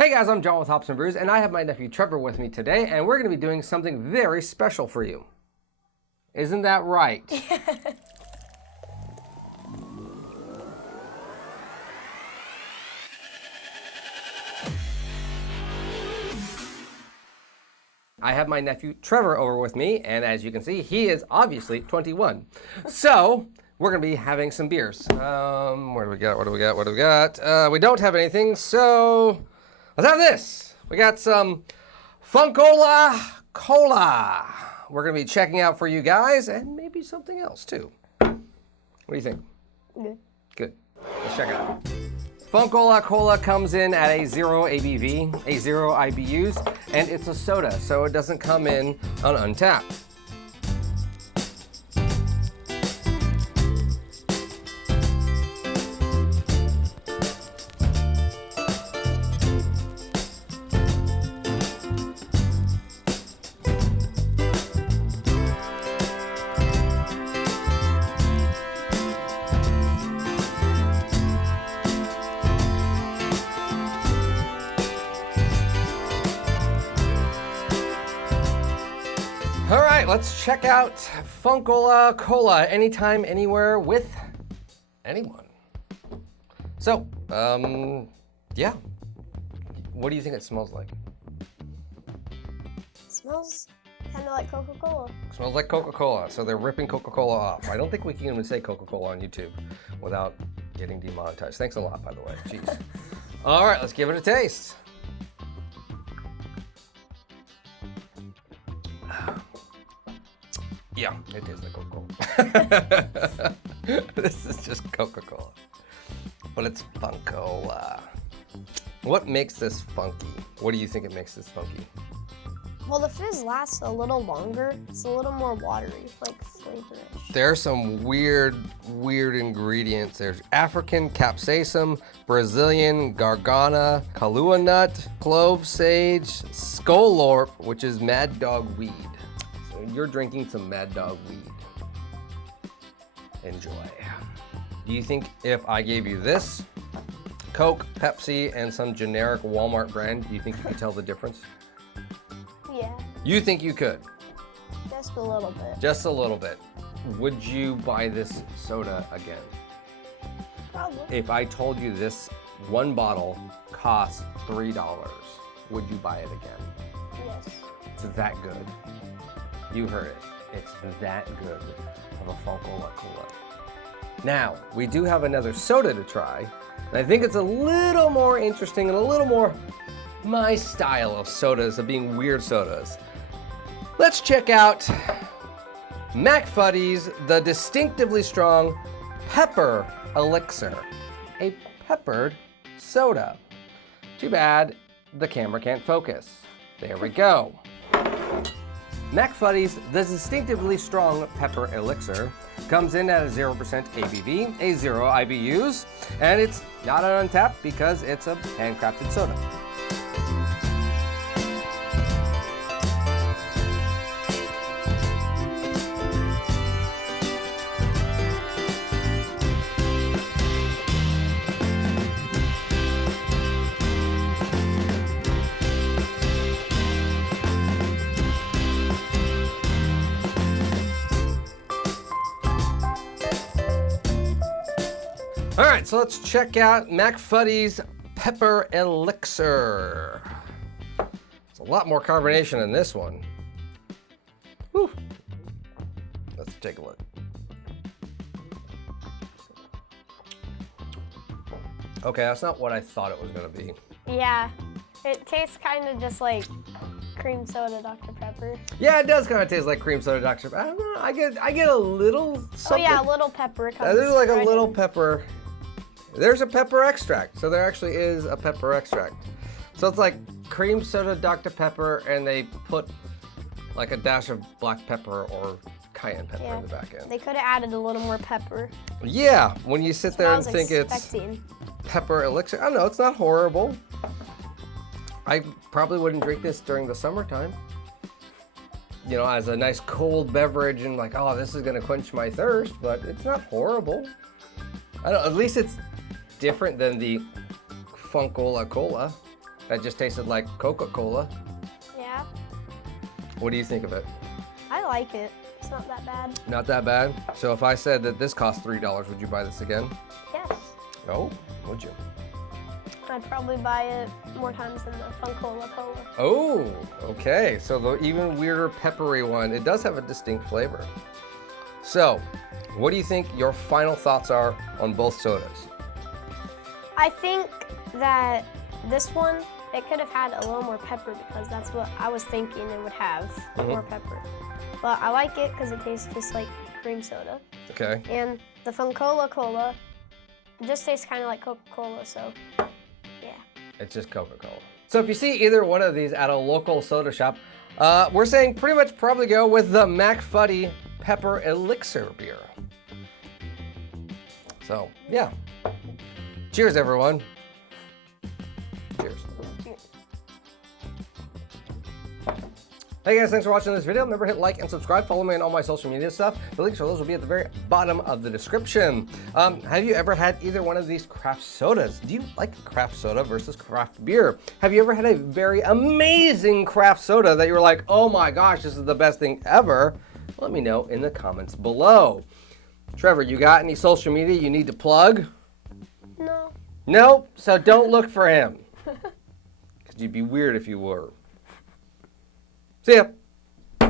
Hey guys, I'm John with Hops and Brews, and I have my nephew Trevor with me today, and we're going to be doing something very special for you. Isn't that right? I have my nephew Trevor over with me, and as you can see, he is obviously 21. So, we're going to be having some beers. What do we got? We don't have anything, so let's have this. We got some Fukola Cola. We're going to be checking out for you guys, and maybe something else too. What do you think? Good. Good. Let's check it out. Fukola Cola comes in at a 0 ABV, a 0 IBUs, and it's a soda, so it doesn't come in on untapped. All right, let's check out Fukola Cola anytime, anywhere, with anyone. So, yeah. What do you think it smells like? It smells kind of like Coca-Cola. Smells like Coca-Cola, so they're ripping Coca-Cola off. I don't think we can even say Coca-Cola on YouTube without getting demonetized. Thanks a lot, by the way. Jeez. All right, let's give it a taste. Yeah, it tastes like Coca-Cola. This is just Coca-Cola, but it's Funko. What makes this funky? What do you think it makes this funky? Well, the fizz lasts a little longer. It's a little more watery, like flavorish. There are some weird ingredients. There's African capsaicum, Brazilian Guarana, Kahlua nut, clove sage, skolorp, which is mad dog weed. You're drinking some Mad Dog weed. Enjoy. Do you think if I gave you this, Coke, Pepsi, and some generic Walmart brand, do you think you could tell the difference? Yeah, You think you could? just a little bit. Just a little bit. Would you buy this soda again? Probably. If I told you this one bottle costs $3, would you buy it again? Yes. It's that good. You heard it. It's that good of a Fukola Cola. Now, we do have another soda to try, and I think it's a little more interesting and a little more my style of sodas, of being weird sodas. Let's check out Macfuddy's The Distinctively Strong Pepper Elixir, a peppered soda. Too bad the camera can't focus. There we go. Macfuddy's The Distinctively Strong Pepper Elixir comes in at a 0% ABV, a 0 IBUs, and it's not an untapped because it's a handcrafted soda. All right, so let's check out Macfuddy's Pepper Elixir. It's a lot more carbonation in this one. Whew. Let's take a look. Okay, that's not what I thought it was gonna be. Yeah, it tastes kind of just like cream soda Dr. Pepper. Yeah, it does kind of taste like cream soda Dr. Pepper. I don't know, I get a little something. Oh yeah, a little pepper comes There's like a right little in. pepper. There's a pepper extract. So there actually is a pepper extract. So it's like cream soda Dr. Pepper, and they put like a dash of black pepper or cayenne pepper in the back end. They could have added a little more pepper. Yeah, when you sit there and think expecting. it's pepper elixir. I don't know, it's not horrible. I probably wouldn't drink this during the summertime. You know, as a nice cold beverage and like, oh, this is gonna quench my thirst, but it's not horrible. I don't, at least it's different than the Funkola Cola. that just tasted like Coca-Cola. Yeah, What do you think of it? I like it. It's not that bad. Not that bad? So if I said that this cost $3, would you buy this again? Yes. Oh, would you? I'd probably buy it more times than the Funko Cola. Oh, okay. So the even weirder peppery one, it does have a distinct flavor. So, what do you think your final thoughts are on both sodas? I think that this one, it could have had a little more pepper because that's what I was thinking it would have, more pepper. But I like it because it tastes just like cream soda. Okay. And the Funko Cola, it just tastes kind of like Coca-Cola, so yeah. It's just Coca-Cola. So if you see either one of these at a local soda shop, we're saying pretty much probably go with the Macfuddy Pepper Elixir beer. So, yeah. Cheers, everyone. Cheers. Hey guys, thanks for watching this video. Remember, hit like and subscribe. Follow me on all my social media stuff. The links for those will be at the very bottom of the description. Have you ever had either one of these craft sodas? Do you like craft soda versus craft beer? Have you ever had a very amazing craft soda that you were like, oh my gosh, this is the best thing ever? Let me know in the comments below. Trevor, you got any social media you need to plug? No. Nope, so don't look for him. Because you'd be weird if you were. See ya.